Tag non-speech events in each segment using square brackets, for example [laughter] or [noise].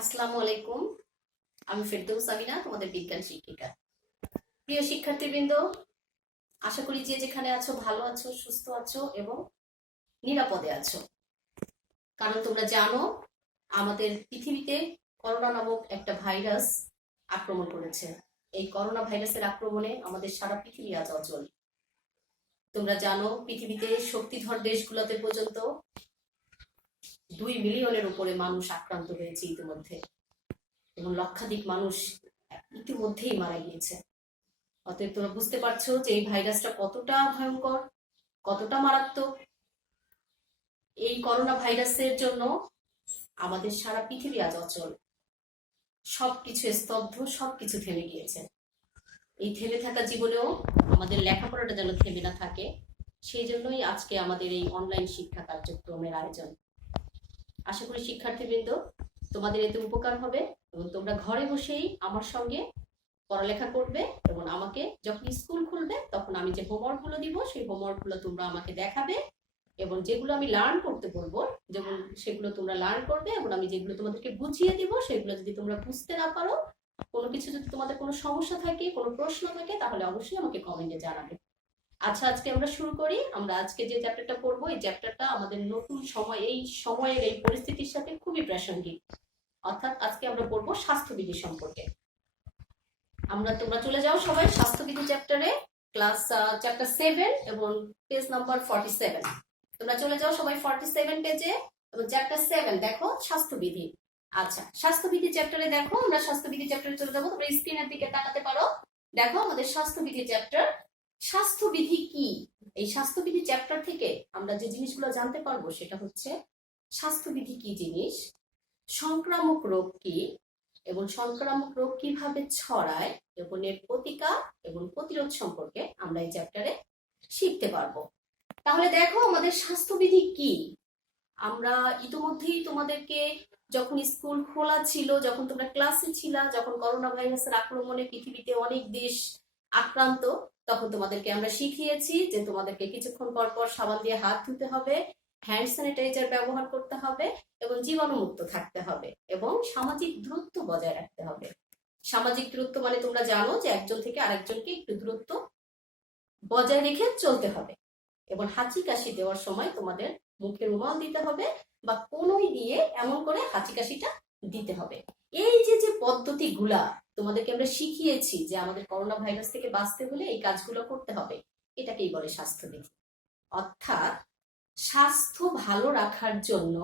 আসসালামু আলাইকুম। আমি ফেরদৌস আমিনা, তোমাদের বিজ্ঞান শিক্ষিকা। প্রিয় শিক্ষার্থীবৃন্দ, আশা করি যে যেখানে আছো, ভালো আছো, সুস্থ আছো এবং নিরাপদে আছো। কারণ তোমরা জানো, আমাদের পৃথিবীতে করোনা নামক একটা ভাইরাস আক্রমণ করেছে। এই করোনা ভাইরাসের আক্রমণে আমাদের সারা পৃথিবী আজ অচল। তোমরা জানো, পৃথিবীতে শক্তিধর দেশগুলোতে পর্যন্ত দুই মিলিয়নের উপরে মানুষ আক্রান্ত হয়েছে ইতিমধ্যে। এবং লক্ষাধিক মানুষ ইতিমধ্যেই মারা গিয়েছে। অতএব তোমরা বুঝতে পারছ যে এই ভাইরাসটা কতটা ভয়ঙ্কর, কতটা মারাত্মক। এই করোনা ভাইরাসের জন্য আমাদের সারা পৃথিবী আজ অচল। সবকিছু স্তব্ধ, সবকিছু থেমে গিয়েছে। এই থেমে থাকা জীবনেও আমাদের লেখাপড়াটা যেন থেমে না থাকে, সেই জন্যই আজকে আমাদের এই অনলাইন শিক্ষা কার্যক্রমের আয়োজন। আশা করি শিক্ষার্থীবৃন্দ, তোমাদের এতে উপকার হবে এবং তোমরা ঘরে বসেই আমার সঙ্গে পড়ালেখা করবে এবং আমাকে যখন স্কুল খুলবে তখন আমি যে হোমওয়ার্কগুলো দিব, সেই হোমওয়ার্কগুলো তোমরা আমাকে দেখাবে এবং যেগুলো আমি লার্ন করতে বলব, যেমন সেগুলো তোমরা লার্ন করবে এবং আমি যেগুলো তোমাদেরকে বুঝিয়ে দিব, সেগুলো যদি তোমরা বুঝতে না পারো, কোনো কিছু যদি তোমাদের কোনো সমস্যা থাকে, কোনো প্রশ্ন থাকে, তাহলে অবশ্যই আমাকে কমেন্টে জানাবে। আচ্ছা আজকে আমরা শুরু করি। আমরা আজকে যে চ্যাপ্টারটা পড়ব, এই চ্যাপ্টারটা আমাদের নতুন সময়, এই সময়ের এই পরিস্থিতির সাথে খুবই প্রাসঙ্গিক। অর্থাৎ আজকে আমরা পড়ব স্বাস্থ্যবিধি সম্পর্কে। আমরা, তোমরা চলে যাও সবাই স্বাস্থ্যবিধি চ্যাপ্টারে ক্লাস চ্যাপ্টার সেভেন এবং পেজ নাম্বার ফর্টি সেভেন তোমরা চলে যাও সবাই ফর্টি সেভেন পেজে এবং চ্যাপ্টার সেভেন দেখো স্বাস্থ্যবিধি। আচ্ছা স্বাস্থ্যবিধি চ্যাপ্টারে দেখো, আমরা স্বাস্থ্যবিধি চ্যাপ্টারে চলে যাব। তোমরা স্ক্রিনের দিকে তাকাতে পারো। দেখো আমাদের স্বাস্থ্যবিধি চ্যাপ্টার স্বাস্থ্যবিধি কি? এই স্বাস্থ্যবিধি চ্যাপ্টার থেকে আমরা যে জিনিসগুলো জানতে পারব সেটা হচ্ছে স্বাস্থ্যবিধি কি জিনিস? সংক্রামক রোগ কি? এবং সংক্রামক রোগ কীভাবে ছড়ায়? এবং এর প্রতিকার এবং প্রতিরোধ সম্পর্কে আমরা এই চ্যাপ্টারে শিখতে পারব। তাহলে দেখো আমাদের স্বাস্থ্যবিধি কি? আমরা ইতিমধ্যেই তোমাদেরকে যখন স্কুল খোলা ছিল, যখন তোমরা ক্লাসে ছিলা, যখন করোনা ভাইরাসের আক্রমণে পৃথিবীতে অনেক দেশ আক্রান্ত তখন তোমাদেরকে আমরা শিখিয়েছি যে তোমাদেরকে কিছুক্ষণ পর পর সাবান দিয়ে হাত ধুতে হবে হ্যান্ড স্যানিটাইজার ব্যবহার করতে হবে এবং জীবাণুমুক্ত থাকতে হবে এবং সামাজিক দূরত্ব বজায় রাখতে হবে। সামাজিক দূরত্ব মানে তোমরা জানো যে একজন থেকে আরেকজনকে একটু দূরত্ব বজায় রেখে চলতে হবে এবং হাঁচি কাশি দেওয়ার সময় তোমাদের মুখে রুমাল দিতে হবে বা কোনোই দিয়ে এমন করে হাঁচি কাশিটা দিতে হবে। এই যে যে পদ্ধতিগুলা তোমাদেরকে আমরা শিখিয়েছি যে আমাদের করোনা ভাইরাস থেকে বাঁচতে হলে এই কাজগুলো করতে হবে, এটাকেই বলে স্বাস্থ্যবিধি। অর্থাৎ স্বাস্থ্য ভালো রাখার জন্য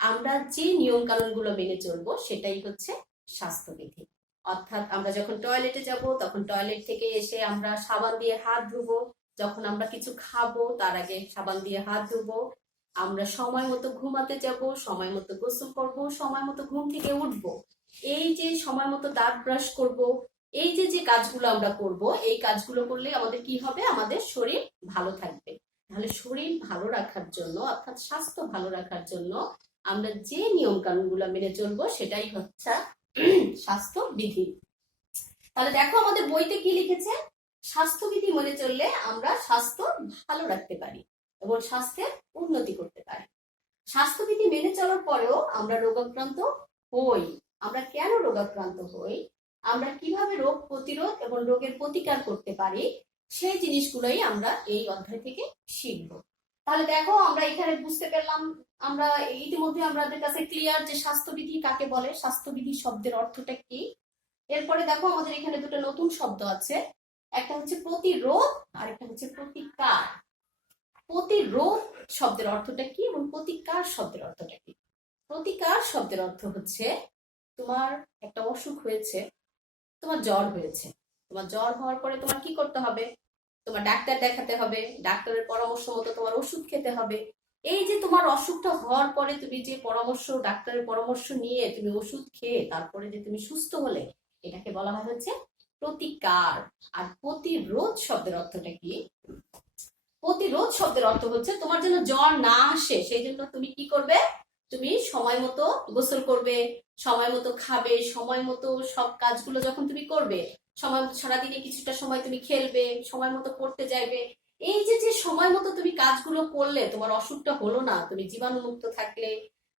আমরা যে নিয়ম কানুনগুলো মেনে চলবো সেটাই হচ্ছে স্বাস্থ্যবিধি। অর্থাৎ আমরা যখন টয়লেটে যাব, তখন টয়লেট থেকে এসে আমরা সাবান দিয়ে হাত ধুবো, যখন আমরা কিছু খাব, তার আগে সাবান দিয়ে হাত ধুবো, আমরা সময় মতো ঘুমাতে যাব, সময় মতো গোসল করব, সময় মতো ঘুম থেকে উঠবো। এই যে সময় মতো দাঁত ব্রাশ করব, এই যে যে কাজগুলো আমরা করব, এই কাজগুলো করলে আমাদের কি হবে? আমাদের শরীর ভালো থাকবে। তাহলে শরীর ভালো রাখার জন্য, অর্থাৎ স্বাস্থ্য ভালো রাখার জন্য আমরা যে নিয়ম কানুনগুলো মেনে চলবো, সেটাই হচ্ছে [clears throat] স্বাস্থ্য বিধি। তাহলে দেখো আমাদের বইতে কি লিখেছে? স্বাস্থ্যবিধি মেনে চললে আমরা স্বাস্থ্য ভালো রাখতে পারি এবং স্বাস্থ্যের উন্নতি করতে পারি। স্বাস্থ্যবিধি মেনে চলার পরেও আমরা রোগাক্রান্ত হই। রোগাক্রান্ত হই, আমরা কীভাবে রোগ প্রতিরোধ এবং রোগের প্রতিকার করতে পারি, সেই জিনিসগুলোই আমরা এই অধ্যায় থেকে শিখব। তাহলে দেখো, আমরা এখানে বুঝতে পারলাম আমরা ইতিমধ্যে আমাদের কাছে ক্লিয়ার যে স্বাস্থ্যবিধি কাকে বলে, স্বাস্থ্যবিধি শব্দের অর্থটা কি? এরপরে দেখো, আমাদের এখানে দুটো নতুন শব্দ আছে, একটা হচ্ছে প্রতিরোধ আর একটা হচ্ছে প্রতিকার। প্রতিরোধ শব্দের অর্থটা কি এবং প্রতিকার শব্দের অর্থটা কি? প্রতিকার শব্দের অর্থ হচ্ছে তোমার একটা অসুখ হয়েছে, তোমার জ্বর হয়েছে। তোমার জ্বর হওয়ার পরে তোমার কি করতে হবে? তোমার ডাক্তার দেখাতে হবে, ডাক্তারের পরামর্শ মতো তোমার ওষুধ খেতে হবে। এই যে তোমার অসুখটা হওয়ার পরে তুমি যে পরামর্শ, ডাক্তারের পরামর্শ নিয়ে তুমি ওষুধ খেয়ে তারপরে যে তুমি সুস্থ হলে, এটাকে বলা হয় হচ্ছে প্রতিকার। আর প্রতিরোধ শব্দের অর্থটা কি? প্রতিরোধ শব্দের অর্থ হচ্ছে তোমার যেন জ্বর না আসে, সেই জন্য তুমি কি করবে? তুমি সময় মতো গোসল করবে সময় মতো খাবে, সময় মতো সব কাজগুলো যখন তুমি করবে, সময় মতো সারাদিনে কিছুটা সময় তুমি খেলবে, সময় মতো পড়তে যাইবে, এই যে যে সময় মতো তুমি কাজগুলো করলে, তোমার অসুখটা হলো না, তুমি জীবাণুমুক্ত থাকলে,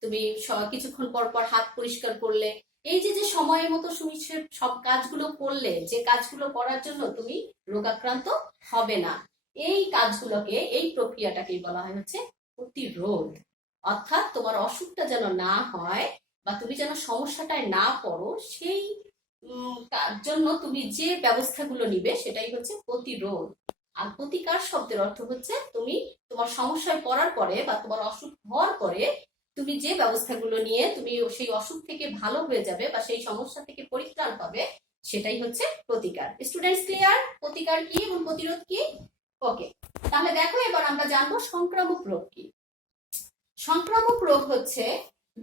তুমি কিছুক্ষণ পর পর হাত পরিষ্কার করলে, এই যে যে সময়ের মতো তুমি সব কাজগুলো করলে, যে কাজগুলো করার জন্য তুমি রোগাক্রান্ত হবে না, এই কাজগুলোকে, এই প্রক্রিয়াটাকেই বলা হয় হচ্ছে প্রতিরোধ, অর্থাৎ তোমার অসুখটা যেন না হয় বা তুমি যেন সমস্যাটায় না পড়ো, সেই তার জন্য তুমি যে ব্যবস্থাগুলো নিবে সেটাই হচ্ছে প্রতিরোধ। আর প্রতিকার শব্দের অর্থ হচ্ছে তুমি তোমার সমস্যায় পড়ার পরে বা তোমার অসুখ হওয়ার পরে তুমি যে ব্যবস্থাগুলো নিয়ে তুমি সেই অসুখ থেকে ভালো হয়ে যাবে বা সেই সমস্যা থেকে পরিত্রাণ পাবে, সেটাই হচ্ছে প্রতিকার। স্টুডেন্টস ক্লিয়ার প্রতিকার কি এবং প্রতিরোধ কি? ওকে তাহলে দেখো এবার আমরা জানব সংক্রামক রোগ কি। সংক্রামক রোগ হচ্ছে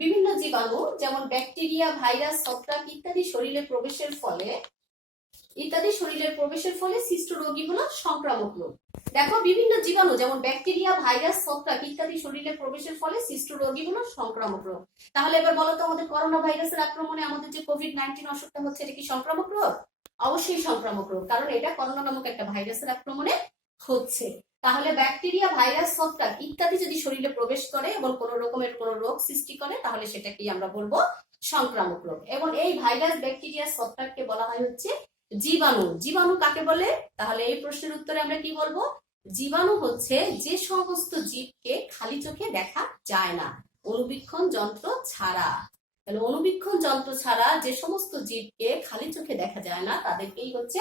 বিভিন্ন জীবাণু, যেমন ব্যাকটেরিয়া, ভাইরাস, ছত্রাক ইত্যাদি শরীরে প্রবেশের ফলে, ইত্যাদি শরীরের প্রবেশের ফলে সৃষ্ট রোগী হলো সংক্রামক রোগ। দেখো, বিভিন্ন জীবাণু, যেমন ব্যাকটেরিয়া, ভাইরাস, ছত্রাক ইত্যাদি শরীরে প্রবেশের ফলে সৃষ্ট রোগী হলো সংক্রামক রোগ। তাহলে এবার বলো তো, আমাদের করোনা ভাইরাসের আক্রমণে আমাদের যে কোভিড নাইন্টিন অসুখটা হচ্ছে, এটা কি সংক্রামক রোগ? অবশ্যই সংক্রামক রোগ, কারণ এটা করোনা নামক একটা ভাইরাসের আক্রমণে হচ্ছে। তাহলে ব্যাকটেরিয়া, ভাইরাস ছত্রাক ইত্যাদি যদি শরীরে প্রবেশ করে এবং কোন রকমের কোন রোগ সৃষ্টি করে, তাহলে সেটাকেই আমরা বলব সংক্রামক রোগ। এবং এই ভাইরাস, ব্যাকটেরিয়া ছত্রাককে বলা হয় হচ্ছে জীবাণু। জীবাণু কাকে বলে? তাহলে এই প্রশ্নের উত্তরে আমরা কি বলব? জীবাণু হচ্ছে যে সমস্ত জীবকে খালি চোখে দেখা যায় না। অনুবীক্ষণ যন্ত্র ছাড়া। তাহলে অনুবীক্ষণ যন্ত্র ছাড়া যে সমস্ত জীবকে খালি চোখে দেখা যায় না, তাদেরকেই হচ্ছে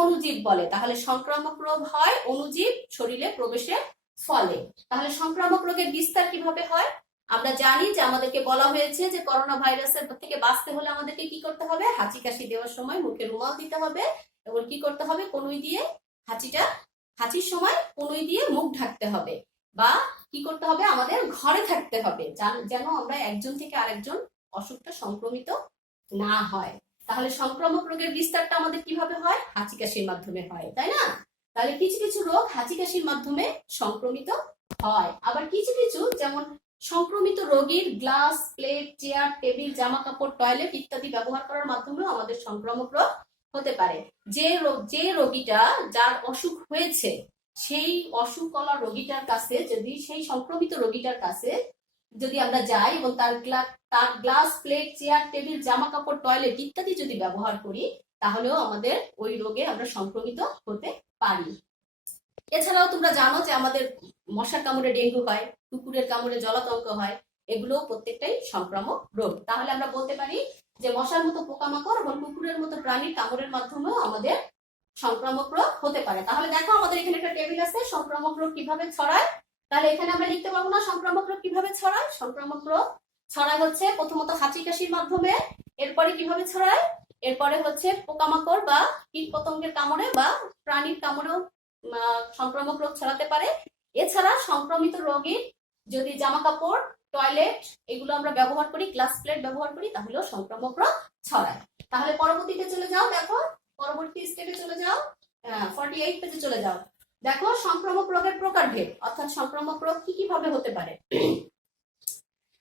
অনুজীব বলে। তাহলে সংক্রামক রোগ হয় অনুজীব শরীরে প্রবেশের ফলে। তাহলে সংক্রামক রোগের বিস্তার কীভাবে হয়? আমরা জানি যে আমাদেরকে বলা হয়েছে যে করোনা ভাইরাসের থেকে বাঁচতে হলে আমাদেরকে কি করতে হবে? হাঁচি কাশি দেওয়ার সময় মুখে রুমাল দিতে হবে এবং কি করতে হবে? কনুই দিয়ে হাঁচিটা, হাঁচির সময় কনুই দিয়ে মুখ ঢাকতে হবে বা কি করতে হবে? আমাদের ঘরে থাকতে হবে। যেন আমরা একজন থেকে আরেকজন অসুখটা সংক্রমিত না হয়। তাহলে সংক্রামক রোগের বিস্তারটা আমাদের কীভাবে হয়? হাঁচি কাশির মাধ্যমে হয়, তাই না? তাহলে কিছু কিছু রোগ হাঁচি কাশির মাধ্যমে সংক্রমিত হয়। আবার কিছু কিছু, যেমন সংক্রমিত রোগীর গ্লাস, প্লেট, চেয়ার, টেবিল জামা কাপড় টয়লেট ইত্যাদি ব্যবহার করার মাধ্যমেও আমাদের সংক্রামক রোগ হতে পারে। যে যে রোগীটা যার অসুখ হয়েছে, সেই অসুখওয়ালা রোগীটার কাছে, যদি সেই সংক্রমিত রোগীটার কাছে যদি আমরা যাই এবং তার তার গ্লাস প্লেট চেয়ার টেবিল জামা কাপড় টয়লেট ইত্যাদি যদি ব্যবহার করি, তাহলেও আমাদের ওই রোগে আমরা সংক্রমিত হতে পারি। এছাড়াও তোমরা জানো যে আমাদের মশার কামড়ে ডেঙ্গু হয়, কুকুরের কামড়ে জলাতঙ্ক হয় এগুলো প্রত্যেকটাই সংক্রামক রোগ। তাহলে আমরা বলতে পারি যে মশার মতো পোকামাকড় এবং কুকুরের মতো প্রাণীর কামড়ের মাধ্যমেও আমাদের সংক্রামক রোগ হতে পারে। তাহলে দেখো আমাদের এখানে একটা টেবিল আছে, সংক্রামক রোগ কীভাবে ছড়ায়? তাহলে এখানে আমরা লিখতে পারব না সংক্রামক রোগ কীভাবে ছড়ায়? সংক্রামক রোগ ছড়ায় হচ্ছে প্রথমত হাঁচি কাশির মাধ্যমে, এরপরে কীভাবে ছড়ায়? এরপরে হচ্ছে পোকামাকড় বা কীট পতঙ্গের কামড়ে বা প্রাণীর কামড়েও সংক্রামক রোগ ছড়াতে পারে। এছাড়া সংক্রমিত রোগীর যদি জামা কাপড় টয়লেট এগুলো আমরা ব্যবহার করি, গ্লাস প্লেট ব্যবহার করি, তাহলেও সংক্রামক রোগ ছড়ায়। তাহলে পরবর্তীতে চলে যাও, দেখো, পরবর্তী স্টেপে চলে যাও ফর্টি এইট পেজে চলে যাও। দেখো সংক্রামক রোগের প্রকারভেদ অর্থাৎ সংক্রামক রোগ কি কি ভাবে হতে পারে?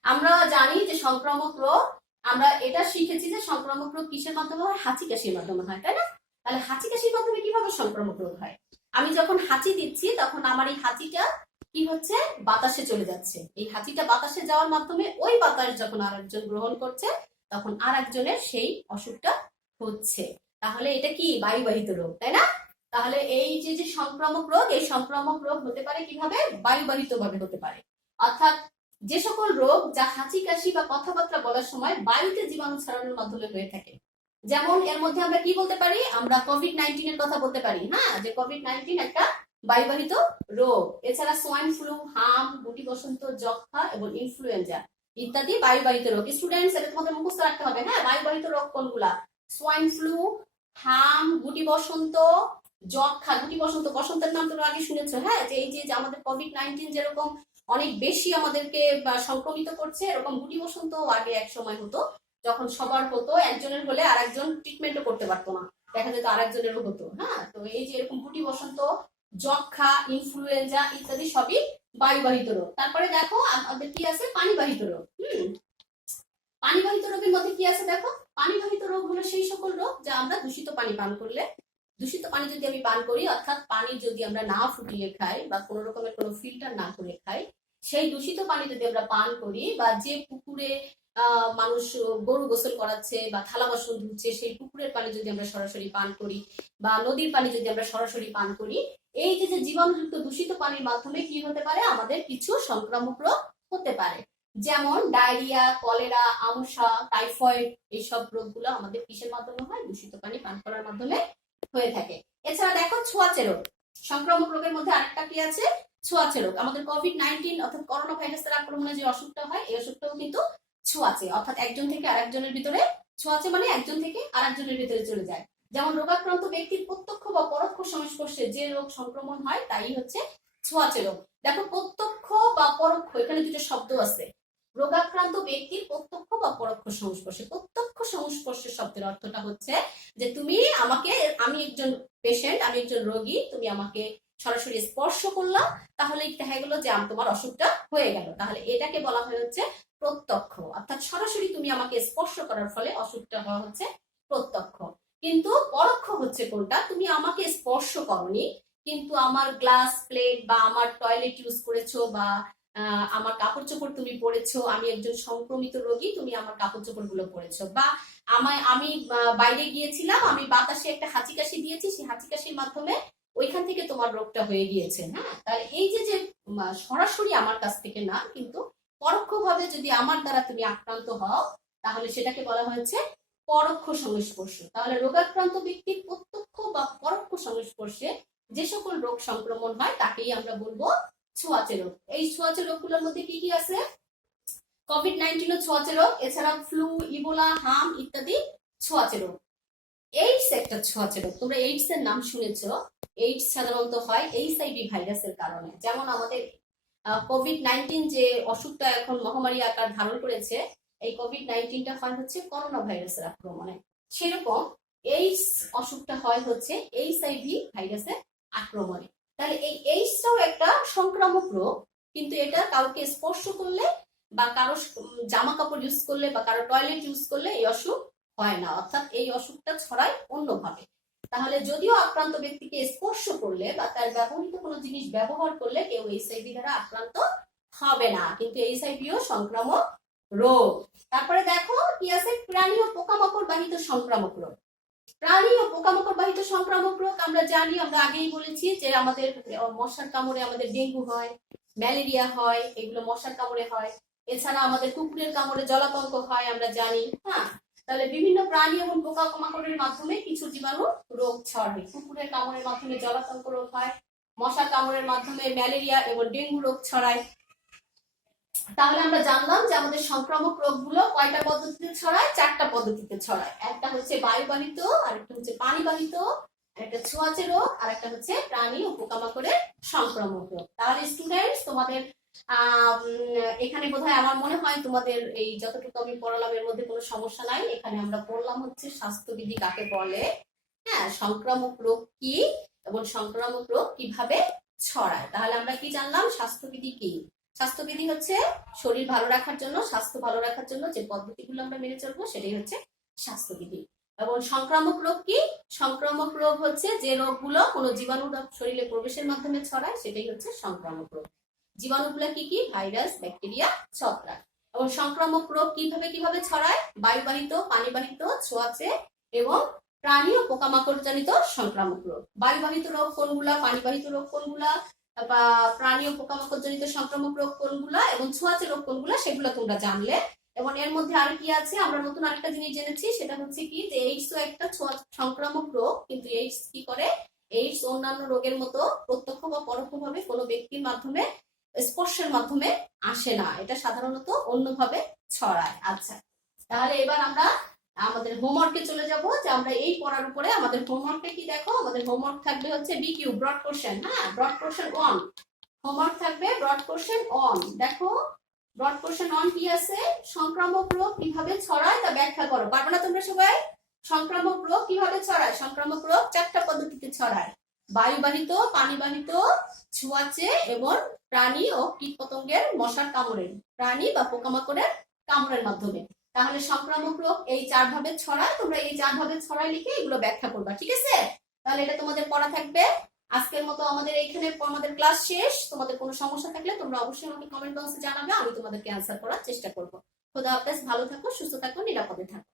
আমরা জানি যে সংক্রামক রোগ, আমরা এটা শিখেছি যে সংক্রামক রোগ কিসের মাধ্যমে হয়? হাঁচি কাশির মাধ্যমে হয়, তাই না? তাহলে হাঁচি কাশির মাধ্যমে কীভাবে সংক্রামক রোগ হয়? আমি যখন হাঁচি দিচ্ছি, তখন আমার এই হাঁচিটা কি হচ্ছে? বাতাসে চলে যাচ্ছে। এই হাঁচিটা বাতাসে যাওয়ার মাধ্যমে ওই বাতাস যখন আরেকজন গ্রহণ করছে, তখন আর একজনের সেই অসুখটা হচ্ছে। তাহলে এটা কি? বায়ুবাহিত রোগ, তাই না? তাহলে এই যে যে সংক্রামক রোগ, এই সংক্রামক রোগ হতে পারে কীভাবে? বায়ুবাহিত ভাবে হতে পারে। অর্থাৎ যে সকল রোগ যা হাঁচি কাশি বা কথাবার্তা বলার সময় বায়ুতে জীবাণু ছড়ানোর মাধ্যমে হয়ে থাকে। যেমন এর মধ্যে আমরা কি বলতে পারি? আমরা কোভিড নাইন্টিন এর কথা বলতে পারি হ্যাঁ যে কোভিড নাইন্টিন একটা বায়ুবাহিত রোগ। এছাড়া সোয়াইন ফ্লু হাম, গুটি বসন্ত যক্ষা এবং ইনফ্লুয়েঞ্জা ইত্যাদি বায়ুবাহিত রোগ। স্টুডেন্টস এটা তোমাদের মুখস্থ রাখতে হবে হ্যাঁ? বায়ুবাহিত রোগ কোনগুলা? সোয়াইন ফ্লু হাম, গুটি বসন্ত যক্ষা গুটি বসন্ত, বসন্তের নাম তোমরা আগে শুনেছো হ্যাঁ? যে এই যে আমাদের কোভিড নাইন্টিন যেরকম অনেক বেশি আমাদেরকে সংক্রমিত করছে, এরকম গুটি বসন্ত আগে এক সময় হতো, যখন সবার হতো, একজনের হলে আর একজন ট্রিটমেন্টও করতে পারতো না। দেখা যেত আর একজনেরও হতো হ্যাঁ? তো এই যে এরকম গুটি বসন্ত যক্ষা ইনফ্লুয়েঞ্জা ইত্যাদি সবই বায়ুবাহিত রোগ। তারপরে দেখো, আমাদের কি আছে? পানিবাহিত রোগ, হম? পানিবাহিত রোগের মধ্যে কি আছে দেখো? পানিবাহিত রোগ হলো সেই সকল রোগ যা আমরা দূষিত পানি পান করলে দূষিত পানি যদি আমি পান করি, অর্থাৎ পানি যদি আমরা না ফুটিয়ে খাই বা কোনো রকমের কোনো ফিল্টার না করে খাই, সেই দূষিত পানি যদি আমরা পান করি বা যে পুকুরে মানুষ গরু গোসল করাচ্ছে বা থালা বাসন ধুচ্ছে, সেই পুকুরের পানি যদি আমরা সরাসরি পান করি বা নদীর পানি যদি আমরা সরাসরি পান করি, এই যে যে জীবাণুযুক্ত দূষিত পানির মাধ্যমে কি হতে পারে? আমাদের কিছু সংক্রামক রোগ হতে পারে। যেমন ডায়রিয়া, কলেরা, আমসা, টাইফয়েড, এইসব রোগগুলো আমাদের কিসের মাধ্যমে হয়? দূষিত পানি পান করার মাধ্যমে। হয়ে থাকে। এছাড়া দেখো ছোঁয়াচে রোগ সংক্রামক রোগের মধ্যে আরেকটা কি আছে? ছোঁয়াচে রোগ আমাদের কোভিড নাইন্টিন অর্থাৎ করোনা ভাইরাসের আক্রমণে যে অসুখটা হয়, এই অসুখটাও কিন্তু ছোঁয়াচে অর্থাৎ একজন থেকে আরেকজনের ভিতরে ছোঁয়াচে মানে একজন থেকে আরেকজনের ভিতরে চলে যায়। যেমন রোগাক্রান্ত ব্যক্তির প্রত্যক্ষ বা পরোক্ষ সংস্পর্শে যে রোগ সংক্রমণ হয়, তাই হচ্ছে ছোঁয়াচে রোগ দেখো প্রত্যক্ষ বা পরোক্ষ, এখানে দুটো শব্দ আছে। রোগাক্রান্ত ব্যক্তির প্রত্যক্ষ বা পরোক্ষ সংস্পর্শে। প্রত্যক্ষ সংস্পর্শে শব্দের অর্থটা হচ্ছে যে তুমি আমাকে, আমি একজন পেশেন্ট আমি একজন রোগী, তুমি আমাকে সরাসরি স্পর্শ করলাম তাহলে দেখা গেলো যে তোমার অসুখটা হয়ে গেল। তাহলে এটাকে বলা হয় হচ্ছে প্রত্যক্ষ। অর্থাৎ সরাসরি তুমি আমাকে স্পর্শ করার ফলে অসুখটা হওয়া হচ্ছে প্রত্যক্ষ। কিন্তু পরোক্ষ হচ্ছে কোনটা? তুমি আমাকে স্পর্শ করনি, কিন্তু আমার গ্লাস প্লেট বা আমার টয়লেট ইউজ করেছ বা আমার কাপড় চোপড় তুমি পরেছো, আমি একজন সংক্রমিত রোগী, তুমি আমার কাপড় চোপড়গুলো পরেছো। বা আমায়, আমি বাইরে গিয়েছিলাম, আমি বাতাসে একটা হাঁচি কাশি দিয়েছি, সেই হাঁচি কাশির মাধ্যমে ওইখান থেকে তোমার রোগটা হয়ে গিয়েছে হ্যাঁ? তাহলে এই যে যে সরাসরি আমার কাছ থেকে না, কিন্তু পরোক্ষভাবে যদি আমার দ্বারা তুমি আক্রান্ত হও, তাহলে সেটাকে বলা হয়েছে পরোক্ষ সংস্পর্শ। তাহলে রোগাক্রান্ত ব্যক্তির প্রত্যক্ষ বা পরোক্ষ সংস্পর্শে যে সকল রোগ সংক্রমণ হয়, তাকেই আমরা বলব ছোঁয়াচে রোগ এই ছোঁয়াচে রোগগুলোর মধ্যে কি কি আছে? কোভিড নাইন্টিনও ছোঁয়াচে রোগ এছাড়া ফ্লু ইবোলা হাম ইত্যাদি ছোঁয়াচে রোগ এইডস একটা ছোঁয়াচে রোগ তোমরা এইডস এর নাম শুনেছ। এইডস সাধারণত হয় এইচআইভি ভাইরাসের কারণে। যেমন আমাদের কোভিড নাইন্টিন যে অসুখটা এখন মহামারী আকার ধারণ করেছে, এই কোভিড নাইন্টিনটা হয় হচ্ছে করোনা ভাইরাসের আক্রমণে। সেরকম এইডস অসুখটা হয় হচ্ছে এইচআইভি ভাইরাসের আক্রমণে। তাহলে এই এইডসটাও একটা সংক্রামক রোগ, কিন্তু এটা কাউকে স্পর্শ করলে বা কারও জামা কাপড় ইউজ করলে বা কারও টয়লেট ইউজ করলে এই অসুখ হয় না, অর্থাৎ এই অসুখটা ছড়ায় অন্যভাবে। তাহলে যদিও আক্রান্ত ব্যক্তিকে স্পর্শ করলে বা তার ব্যবহৃত কোনো জিনিস ব্যবহার করলে কেউ এইচআইভি দ্বারা আক্রান্ত হবে না, কিন্তু এইচআইভিও সংক্রামক রোগ। তারপরে দেখো, কি আছে? প্রাণী ও পোকামাকড় বাহিত সংক্রামক রোগ। প্রাণী ও পোকামাকড় বাহিত সংক্রামক রোগ, আমরা জানি, আমরা আগেই বলেছি যে আমাদের মশার কামড়ে আমাদের ডেঙ্গু হয়, ম্যালেরিয়া হয়, এগুলো মশার কামড়ে হয়। এছাড়া আমাদের কুকুরের কামড়ে জলাতঙ্ক হয়, আমরা জানি হ্যাঁ? তাহলে বিভিন্ন প্রাণী এবং পোকামাকড়ের মাধ্যমে কিছু জীবাণু রোগ ছড়ে কুকুরের কামড়ের মাধ্যমে জলাতঙ্ক রোগ হয় মশা কামড়ের মাধ্যমে ম্যালেরিয়া এবং ডেঙ্গু রোগ ছড়ায়। তাহলে আমরা জানলাম যে আমাদের সংক্রামক রোগগুলো কয়টা পদ্ধতিতে ছড়ায়? চারটা পদ্ধতিতে ছড়ায়। একটা হচ্ছে বায়ুবাহিত আরেকটা হচ্ছে পানিবাহিত একটা ছোঁয়াচে রোগ আর একটা হচ্ছে প্রাণী ও পোকামাকড়ের সংক্রামক রোগ। তাহলে স্টুডেন্টস তোমাদের এখানে বোধহয় আমার মনে হয় তোমাদের এই যতটুকু আমি পড়ালাম এর মধ্যে কোনো সমস্যা নাই। এখানে আমরা পড়লাম হচ্ছে স্বাস্থ্যবিধি কাকে বলে? হ্যাঁ সংক্রামক রোগ কি এবং সংক্রামক রোগ কীভাবে ছড়ায়? তাহলে আমরা কি জানলাম? স্বাস্থ্যবিধি কি? স্বাস্থ্যবিধি হচ্ছে শরীর ভালো রাখার জন্য, স্বাস্থ্য ভালো রাখার জন্য যে পদ্ধতিগুলো আমরা মেনে চলবো সেটাই হচ্ছে স্বাস্থ্যবিধি। এবং সংক্রামক রোগ কি? সংক্রামক রোগ হচ্ছে যে রোগগুলো কোনো জীবাণু শরীরে প্রবেশের মাধ্যমে ছড়ায়, সেটাই হচ্ছে সংক্রামক রোগ। জীবাণুগুলো কি কি? ভাইরাস, ব্যাকটেরিয়া, ছত্রাক। এবং সংক্রামক রোগ কীভাবে কীভাবে ছড়ায়? বায়ুবাহিত, পানিবাহিত, ছোঁয়াচে এবং প্রাণী ও পোকামাকড় জনিত সংক্রামক রোগ। বায়ুবাহিত রোগ কোনগুলা? পানিবাহিত রোগ কোনগুলা? বা প্রাণী ও পোকামাকড় জনিত সংক্রামক রোগ কোনগুলা এবং ছোঁয়াচে রোগ কোনগুলা সেগুলো তোমরা জানলে। এবং এর মধ্যে আর কি আছে? আমরা নতুন আরেকটা জিনিস জেনেছি, সেটা হচ্ছে কি যে এইডস ও একটা সংক্রামক রোগ, কিন্তু এইডস কি করে? এইডস অন্যান্য রোগের মতো প্রত্যক্ষ বা পরোক্ষভাবে কোনো ব্যক্তির মাধ্যমে, স্পর্শের মাধ্যমে আসে না। এটা সাধারণত অন্যভাবে ছড়ায়। আচ্ছা তাহলে এবার আমরা আমাদের হোমওয়ার্কে চলে যাব যে আমরা এই পড়ার উপরে আমাদের হোমওয়ার্কে কি দেখো? আমাদের হোমওয়ার্ক থাকবে হচ্ছে বিকিউ ব্রড কোশ্চেন হ্যাঁ? ব্রড কোশ্চেন অন হোমওয়ার্ক থাকবে ব্রড কোশ্চেন অন দেখো ব্রড কোশ্চেন অন কি আছে? সংক্রামক রোগ কীভাবে ছড়ায় তা ব্যাখ্যা করো। পারবে না তোমরা সবাই? সংক্রামক রোগ কীভাবে ছড়ায়? সংক্রামক রোগ চারটা পদ্ধতিতে ছড়ায়। বায়ুবাহিত, পানিবাহিত, ছোঁয়াচে এবং প্রাণী ও কীটপতঙ্গের মশার কামড়ের প্রাণী বা পোকামাকড়ের কামড়ের মাধ্যমে। তাহলে সংক্রামক রোগ এই চার ভাবে ছড়ায়, তোমরা এই চার ভাবে ছড়ায় লিখে এগুলো ব্যাখ্যা করবা, ঠিক আছে? তাহলে এটা তোমাদের পড়া থাকবে। আজকের মতো আমাদের এইখানে আমাদের ক্লাস শেষ। তোমাদের কোনো সমস্যা থাকলে তোমরা অবশ্যই আমাকে কমেন্ট বক্সে জানাবে, আমি তোমাদেরকে অ্যান্সার করার চেষ্টা করব। খোদা হাফেজ, ভালো থাকো, সুস্থ থাকো, নিরাপদে থাকো।